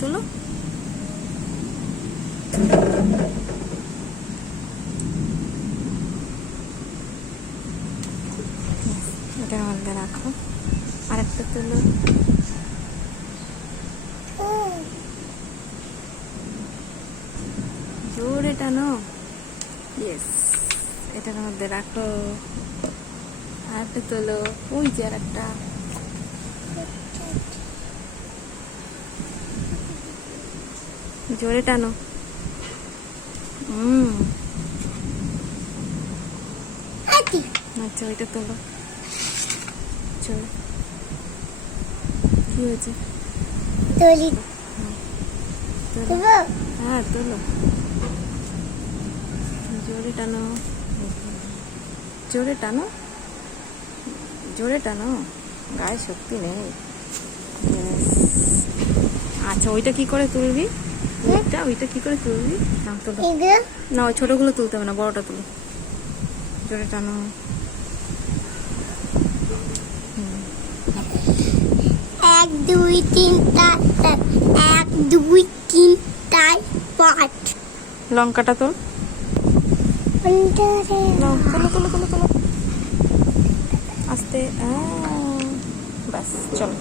তোলো। এটার মধ্যে রাখো, আরেকটা তোলো। জোরে টানো। ইয়েস, এটার মধ্যে রাখো, আরেকটা তোলো। ওই যে আরেকটা। জোরে টানো। আচ্ছা, ওইটা তোলো। চলো, কি হয়েছে? হ্যাঁ, তোলো। জোরে টানো, জোরে টানো, জোরে টানো, গায়ে শক্তি নেই। আচ্ছা, ওইটা কি করে তুলবি? ওইটা কি করে তুলবি? না, তোলো না, ওই ছোটগুলো তুলতে হবে না, বড়টা তুলো। জোরে টানো। 1 2 3 4 1 2 3 4 5। লঙ্কাটা তোল। তোলো তোলো তোলো তোলো, আস্তে। ব্যাস, চলো।